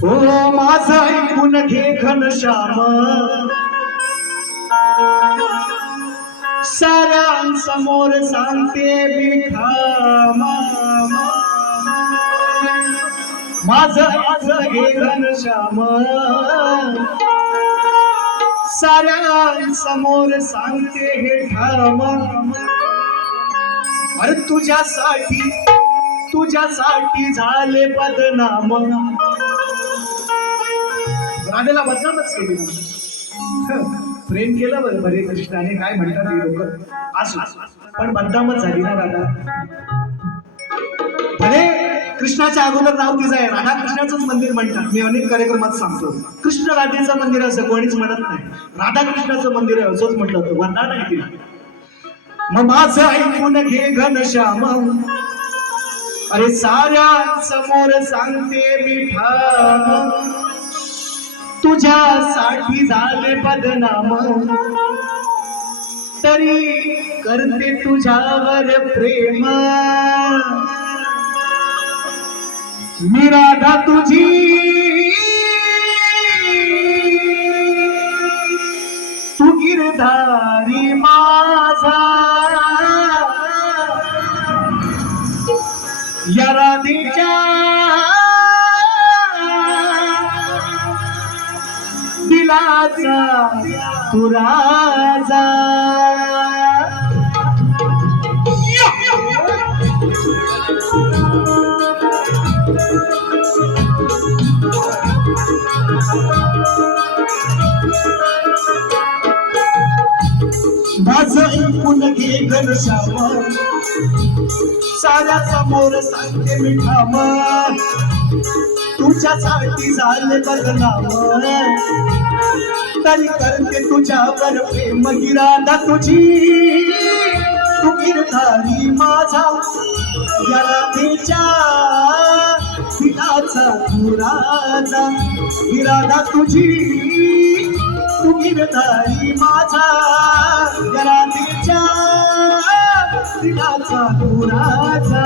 हो माझं ऐकून घे घनश्याम साऱ्यांसमोर सांगते मी माझ माझं ऐकून घे घनश्याम साऱ्यांसमोर सांगते हे ठाम अरे तुझ्यासाठी तुझ्यासाठी झाले बदनाम. राधेला बदनामच केली प्रेम केलं बरं बरे कृष्णाने काय म्हणतात हे लोक? असू. पण बदनामच झाली ना राधा? भले कृष्णाच्या अगोदर नाव तिचं आहे राधा कृष्णाचंच मंदिर म्हणतात. मी अनेक कार्यक्रमात सांगतो. कृष्ण राधेचं मंदिर असं कोणीच म्हणत नाही. राधा कृष्णाचं मंदिर आहे असंच म्हटलं होतं. वरणार नाही तिला. मग माझं ऐकून घे घनश्याम अरे साऱ्या समोर सांगते मी ठाम. तुझ्यासाठी झाले बदनाम. तरी करते तुझ्यावर प्रेम. मी राधा तुझी. तू गिरधा दिलाचा तू राजा माझं ऐकून घे घनश्याम साऱ्या समोर सांगते मी तुझ्यासाठी झाले बदनाम. तरी करते तुझ्यावर प्रेम गिरादा तुझी. तू गिरधारी माझा. याला तिच्या दिलाचा तू राजा गिरादा तुझी तुम्ही गिरधारी माझा या राधेच्या दिलाचा तू राजा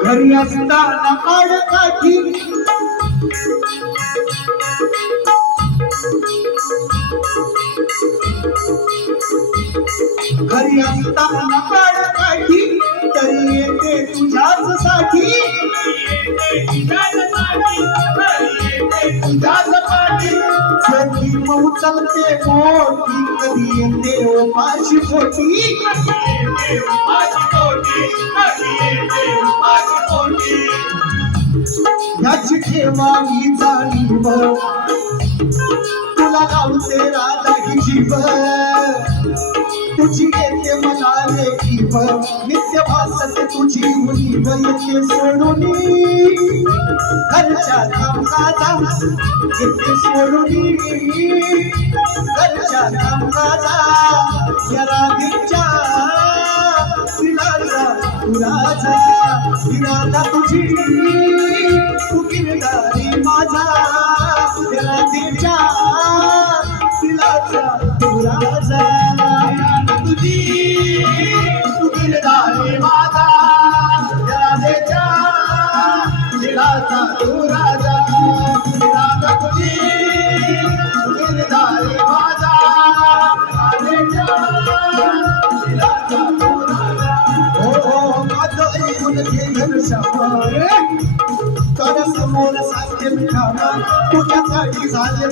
घरी असताना आडकाठी घरी असताना आडकाठी तरी येते तुझ्याच साठी तुझ्याच चलते मोठी कधी येते ओ माझी पोटी याची ठेवा मी जाणीव तुला गावते राधा ही जीव. तुझी येते मला रे जीव नित्य भासते तुझी मुलीव येते सोडून घरच्या कामकाजा येते सोडून घरच्या कामकाजा या राधीच्या दिलाचा तुराचा तुझी. तू गिरणारी माझा त्याला तिच्या तुझी तू गिरणारी माझा त्याला तिच्या दिलाचा तुराचा माझं ऐकून घे तर समोर साध्य मिठामा तुझ्यासाठी झाले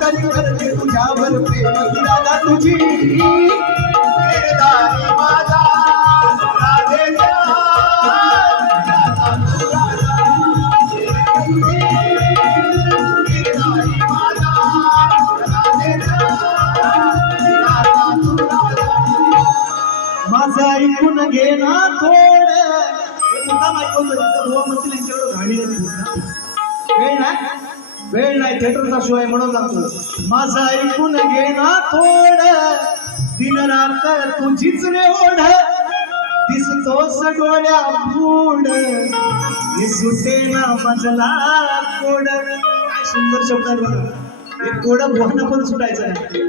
तरी करते तुझ्यावर प्रेम ही तुझी माझा माझा म्हणतील यांच्याकडे वेळ नाही. वेळ नाही थिएटरचा शिवाय म्हणून लागतो माझा ऐकून घे ना थोड दिन रात तुझीच ओढ दिसतोस डोळ्या फूड हे सुटे ना मजला कोड काय सुंदर शब्द आहे बघा हे कोड बुवांना पण सुटायचं नाही